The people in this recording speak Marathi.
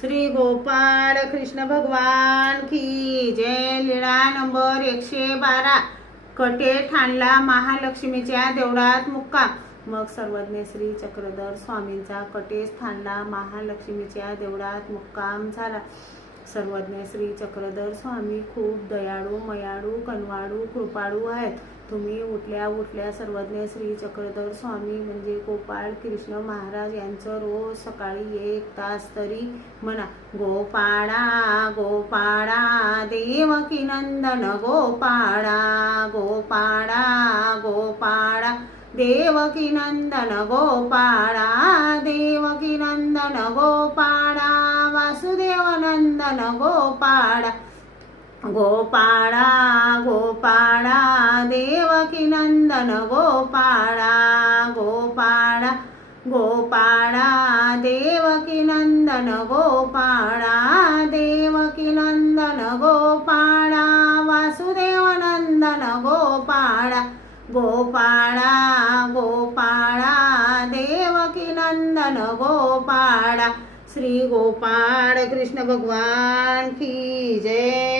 श्री गोपाळ कृष्ण भगवान की जय। लीळा नंबर 112। कटे ठाणला महालक्ष्मीच्या देवळात मुक्काम। मग सर्वज्ञ श्री चक्रधर स्वामींचा कटेस ठाणला महालक्ष्मीच्या देवळात मुक्काम झाला। सर्वज्ञ श्री चक्रधर स्वामी खूप दयाळू, मयाळू, कनवाळू, कृपाळू आहेत। तुम्ही उठल्या उठल्या सर्वज्ञ श्री चक्रधर स्वामी म्हणजे गोपाळ कृष्ण महाराज यांचं रोज सकाळी 1 तास तरी म्हणा, गोपाळा गोपाळा देवकी नंदन गोपाळा, गोपाळा गोपाळा देवकी नंदन गोपाळा, देवकी नंदन गोपाळा, वासुदेव नंदन गोपाळा, गोपाळा गोपाळा देवकी नंदन गोपाळा, गोपाळा गोपाळा देवकी नंदन गोपाळा, देवकी नंदन गोपाळा, वासुदेव नंदन गोपाळा, गोपाळा गोपाळा देवकी नंदन गोपाळा। श्री गोपाळ कृष्ण भगवान की जय।